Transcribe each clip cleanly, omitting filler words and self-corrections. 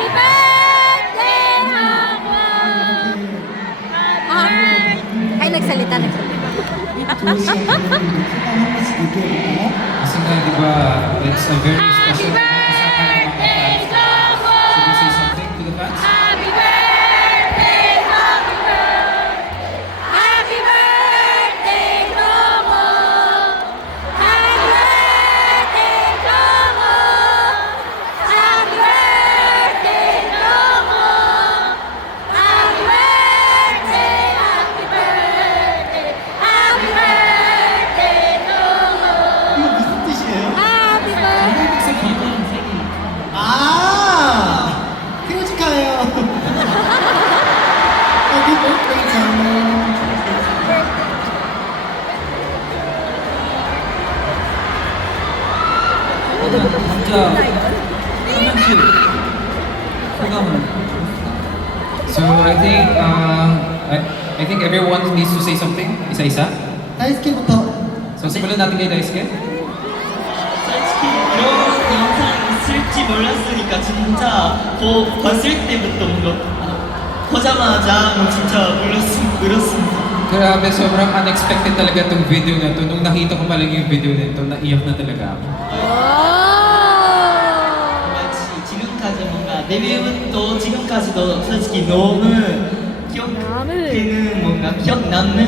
Happy birthday, Hongwon! Ay, nagsalita. 좋으신 한 번씩 얘기해볼까요? Kasi nga, di ba, it's a very special time. Should we say something to the fans? Happy birthday, Hongwon! Happy birthday, Hongwon! Happy birthday, Hongwon! Happy birthday, Hongwon! Happy birthday, happy birthday, happy birthday, Hongwon! 이거 무슨 뜻이에요? Happy birthday! 아! 생일 축하해요. Happy birthday, 정우. 각자 한 명씩 소감을. So I think everyone needs to say something. Isa-isa. 다이스케부터. So simulan natin kay Daisuke. 솔직히 이런 영상이 있을지 몰랐으니까 진짜 봤을 때부터 뭔가 보자마자 진짜 울었습니다. Grabe, sobrang unexpected talaga itong video na to. Nung nakita ko pa lang yung video na ito, naiyak na talaga ako. 같이 지금까지 뭔가 데뷔부터 지금까지도 솔직히 너무 기억되는 뭔가 기억 남는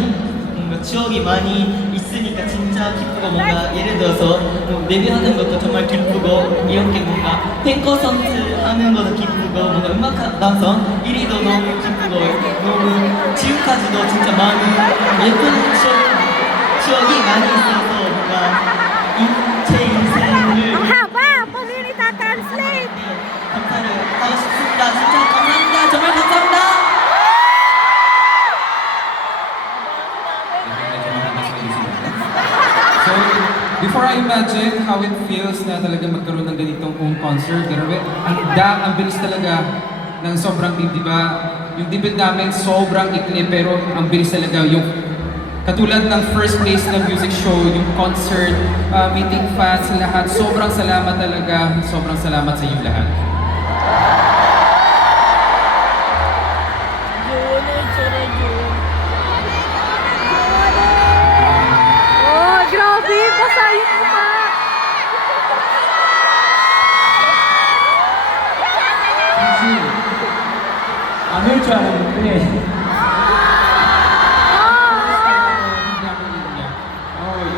뭔가 추억이 많이 있으니까 진짜 기쁘고 뭔가 예를 들어서 뭐 데뷔하는 것도 정말 기쁘고 이렇게 뭔가 팬 콘서트 하는 것도 기쁘고 뭔가 음악 방송 1위도 너무 기쁘고 너무 지금까지도 진짜 많은 예쁜 추억이 많이 있어서 뭔가 제 인생을 Translate! 감사를 하고 싶습니다. 진짜 감사합니다. 정말 감사합니다. So, before I imagine how it feels na talaga magkaroon ng ganitong home concert, grabe, ang bilis talaga ng sobrang big, di ba? Yung debut namin sobrang ikli, pero ang bilis talaga yung katulad ng first place na music show, yung concert, meeting fans, lahat. Sobrang salamat talaga. Sobrang salamat sa inyo lahat. Oh, grabe! Basa yung mukha! 사실 안 올 줄 알았는데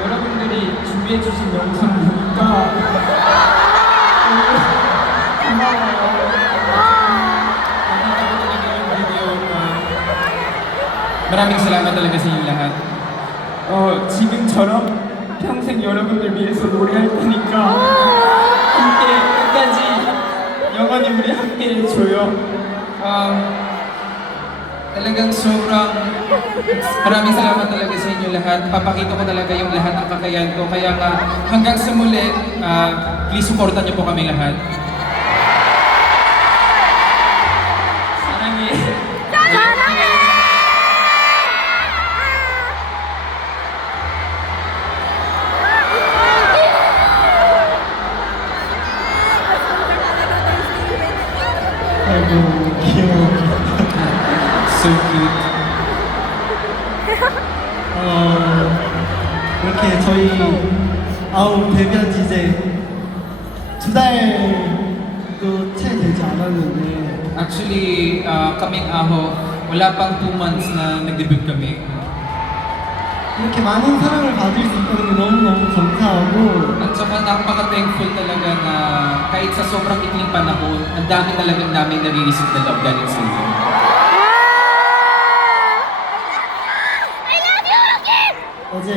여러분들이 준비해 주신 영상 보니까 Maraming salamat talaga sa inyo lahat. 지금처럼 평생 여러분들 위해서 노래할 테니까 함께 끝까지 영원히 우리 함께 해줘요. Talagang sobrang maraming salamat talaga sa inyo lahat. Papakita ko talaga yung lahat ng kakayahan ko. Kaya nga hanggang sa muli, please supportan niyo po kami lahat. 사랑해. 아이고, 귀여워. So cute. 이렇게 저희 데뷔한 지 이제 2달도 채 되지 않았는데 Actually, kaming Aho, wala pang 2 months na nag-debut kami. 이렇게 많은 사랑을 받을 수 있다는 게 너무너무 감사하고 At saka napaka-thankful talaga na kahit sa sobrang ikling panahon, ang dami talagang namin nare-receive na love galing sa inyo. 어제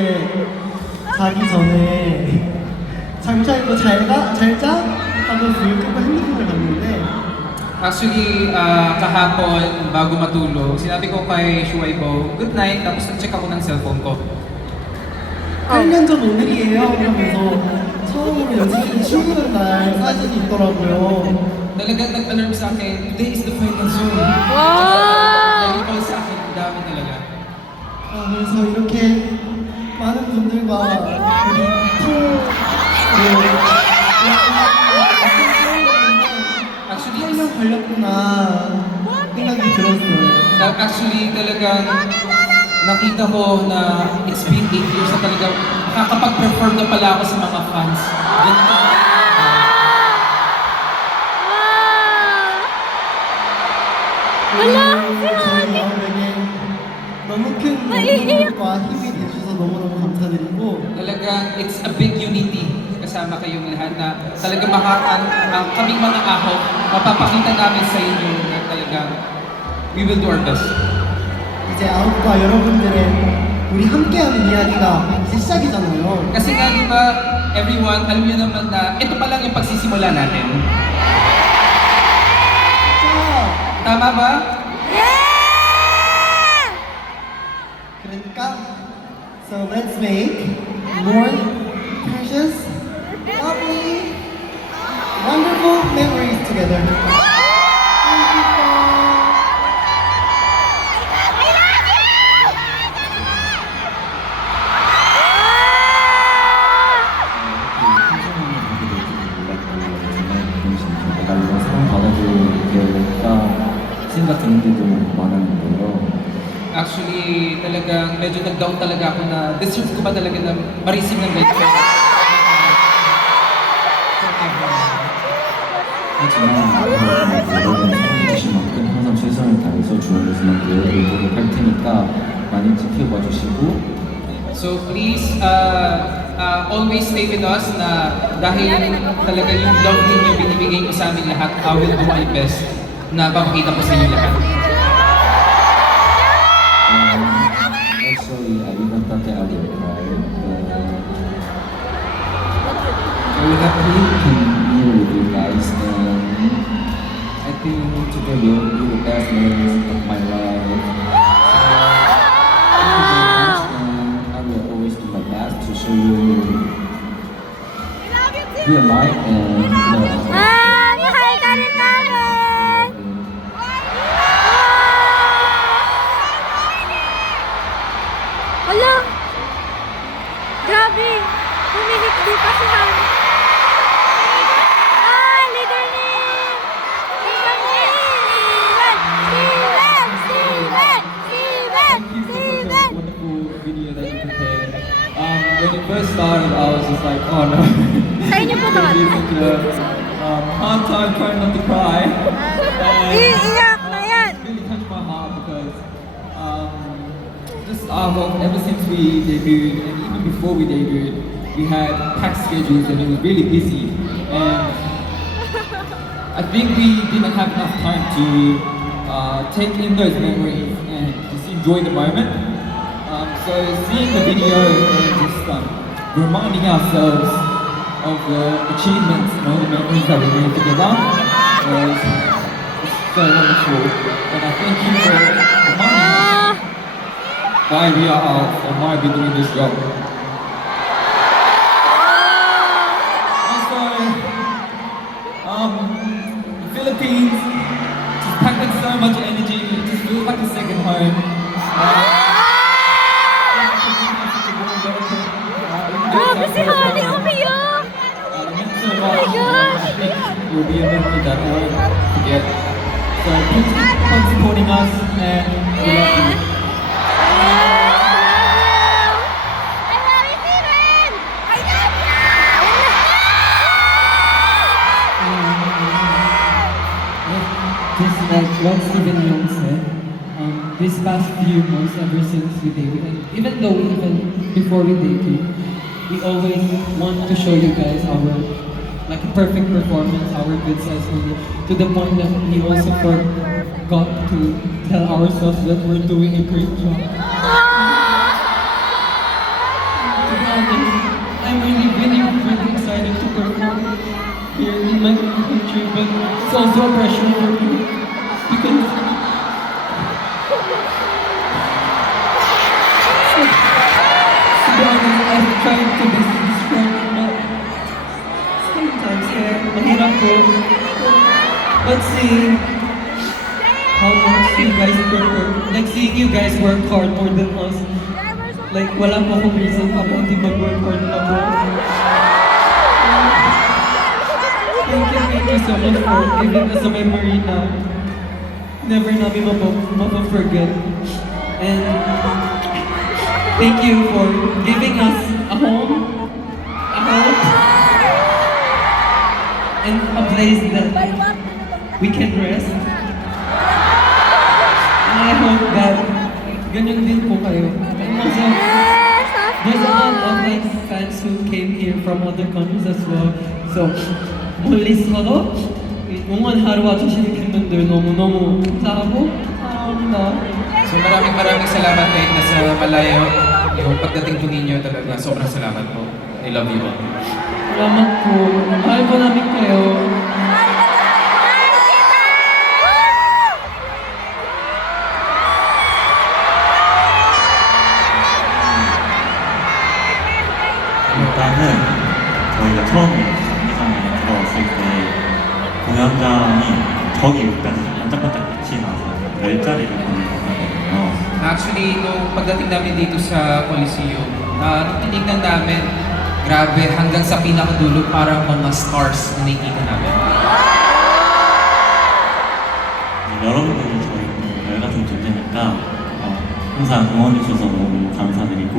자기 전에 잠시 입고 잘자 하고 불 끄고 핸드폰을 봤는데 Actually, kahapon, bago matulog, sinabi ko kay Shuaibo, good night, tapos nag-check ako ng cellphone ko. 8년 전 오늘이에요 이러면서 처음으로 연습생 출근한 날 사진이 있더라고요. Talagang nag-alarm sa akin, today is the final zone. Wow! Nag-call sa akin, ang dami talaga. 그래서 이렇게 많은 분들과 우리 팀 Actually, 8년 걸렸고 했구나 생각이 들었어요. Actually, talagang nakita ko na it's been 8 years na talagang nakakapag-perform na pala ako sa mga fans. Ganito. Wala, 저희 여러분에게 너무 큰 naiiyak. 응원과 힘이 돼주셔서 너무너무 감사드리고 Talagang it's a big unity kasama kayong lahat na talagang ang kaming mga ahok, mapapakita namin sa inyo na talagang we will do our best. 이제 아홉과 여러분들의 우리 함께하는 이야기가 이제 시작이잖아요. Kasi nga di ba, everyone, alam niyo naman na ito pa lang yung pagsisimula natin. 자, Tama ba? 그러니까 so let's make more precious, lovely, wonderful memories together. Thank you so 내가 사랑받아도 될까 생각 드는데도 많았는데요. Actually, talagang medyo nag-down talaga ako na deserve ko ba talaga na ma-receive ng ganito. 하지만 여러분 사랑해주신 만큼 항상 최선을 다해서 좋은 모습만 보여드리도록 할 테니까 많이 지켜봐 주시고 So please, always stay with us na dahil talaga yung love ninyo binibigay ko sa amin lahat, I will do my best na papakita ko sa inyo lahat. Actually, I even thought that I would cry. Very happy to be here with you guys, and I think today will be the best moments of my life. Thank you very much, and I will always do my best to show you who am I and who I am. Mahal ka rin namin! Hala! Grabe! Humihikbi pa si Han. Leader ni! Leader ni! Steven! Steven! Wonderful video that you prepared. When it first started, I was just like, oh no. Sa inyo po to. It's such a hard time trying not to cry. And Iiyak na yan! it really touched my heart because just well, ever since we debuted and even before we debuted, we had packed schedules and it was really busy. And I think we didn't have enough time to take in those memories and just enjoy the moment. So seeing the video and just reminding ourselves of the achievements and all the memories that we made together was so wonderful. And I thank you for reminding us why we are out and why we're doing this job. Also, the Philippines just packed with so much energy. It just feels like a second home. Grabe si Honey! Umiyak! Oh my gosh! I think you'll be a memory that I won't forget. So please keep on supporting us and we love you. Just like what Steven Young said, this past few months ever since we debuted, and even though even before we debuted, we always want to show you guys our like a perfect performance, our good sides movie, to the point that we also forgot to tell ourselves that we're doing a great job. To be honest, I'm really excited to perform here in my country, but it's also a pressure for me because to be honest, I'm trying to be strong, but sometimes mahirap ko. But seeing how much you guys work, like seeing you guys work hard more than us, like wala pa akong reason para hindi mag-work hard pa bro. thank you so much for giving us a memory na never namin mapa-forget. And thank you for giving us a home, and a place that we can rest. And I hope that ganyan din po kayo. And also, there's a lot of like fans who came here from other countries as well. So, 멀리서도 응원 하러 와주시는 팬분들 너무너무 감사하고 사랑합니다. So maraming salamat kahit nasa malayo. Yung pagdating po ninyo talaga, sobrang salamat po. I love you all. Salamat po. Mahal po namin kayo. 일단은 저희가 처음에 경기장에 들어왔을 때 공연장이 저기 여기까지 반짝반짝 빛이 나서 별자리를 보는 거거든요. Actually, nung pagdating namin dito sa Coliseum, nung tinignan namin, grabe, hanggang sa pinakadulo parang mga stars na nakikita namin. 여러분들이 저희 별 같은 존재니까 항상 응원해주셔서 너무 감사드리고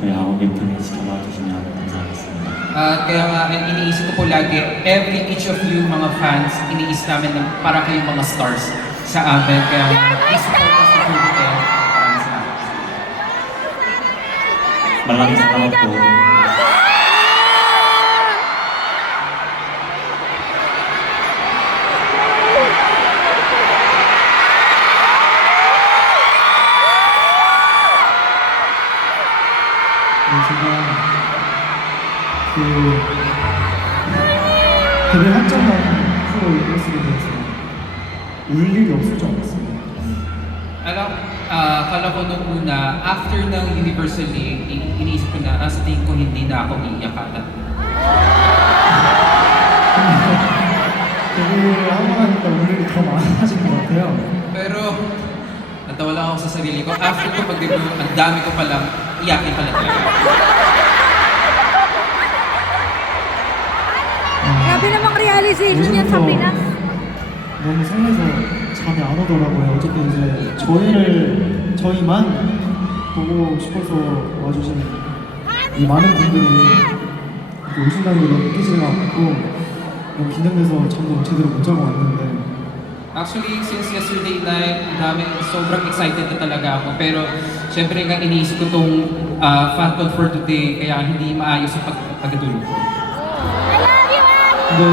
저희 아홉예쁜을 지켜봐 주시면 감사하겠습니다. Kaya nga, iniisip ko po lagi, each of you mga fans, iniisip namin na parang kayong mga stars sa amin. Kaya nga, please support us na Turbo 10. Maraming salamat. Maraming salamat po. 제가 데뷔 확정한 후로 이랬으게 돼서 울 일이 없을 줄 알았습니다. Akala ko nung una, after ng Universal League, iniisip ko na, sa tingin ko hindi na ako iiyak ata. 데뷔를 하고 나니까 울 일이 더 많아진 것 같아요. Pero, natawa lang ako sa sarili ko. After ko mag-debut, ang dami ko palang iyakin pala talaga. Grabe namang realization yan sa Pinas. 너무 설레서 잠이 안 오더라고요. 어쨌든 이제 저희만 보고 싶어서 와주신 이 많은 분들이 이렇게 오신다는 걸 너무 느끼지가 않고 너무 긴장돼서 잠도 제대로 못 자고 왔는데 Actually, since yesterday night, sobrang excited na talaga ako. Pero, syempre nga iniisip ko itong fan con for today, kaya hindi maayos yung pagkatulog ko. 근데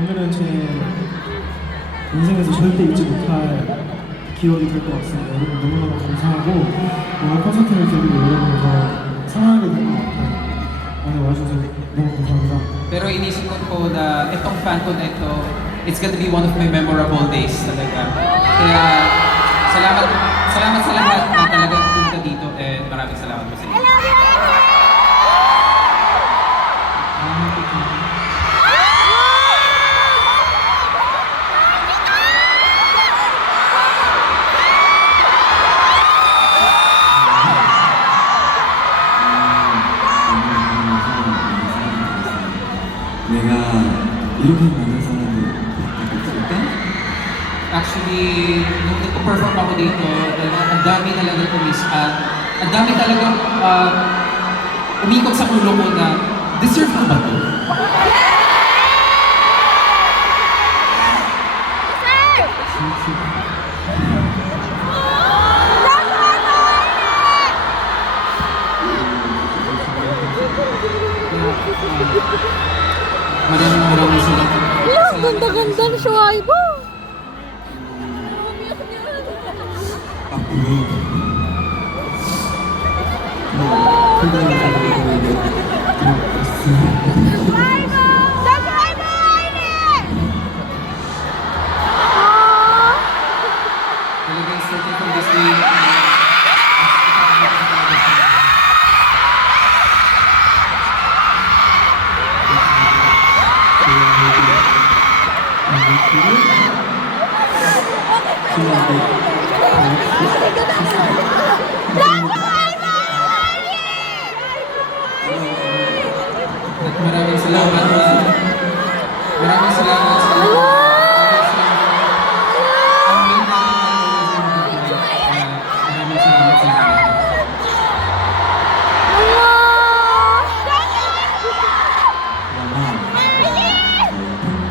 오늘은 제 인생에서 절대 잊지 못할 기억이 될 것 같습니다. 여러분 너무너무 감사하고 오늘 콘서트를 계기로 여러분에서 사랑하게 된 것 같아요. 오늘 와주셔서 너무 감사합니다. Pero inisip ko po na itong fan con na ito, it's gonna be one of my memorable days talaga. Kaya salamat sa lahat na talagang punta dito and maraming salamat po sa inyo. 내가 이렇게 많은 사람을 봤을까? Actually, nung nagpo-perform ako dito, ang dami talagang tumis at ang dami talagang umikot sa ulo ko na deserve ko ba to? Maraming salamat. Ang ganda-ganda ni Shuaibo. Talagang starting from this day, maraming salamat. Maraming salamat sa lahat. Ang main natin ay maraming salamat sa lahat.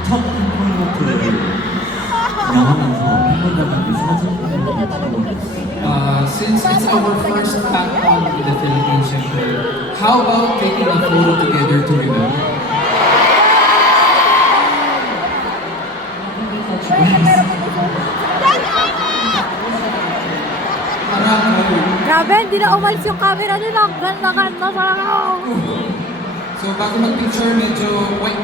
첫 팬콘서트를 진행하면서 팬분들한테 사진을 Since it's our first pack on in the Philippines, syempre, how about taking a photo together to remember? Grabe, hindi na umalis yung camera nila. Ganda-ganda talaga. So bago mag-picture, medyo wait,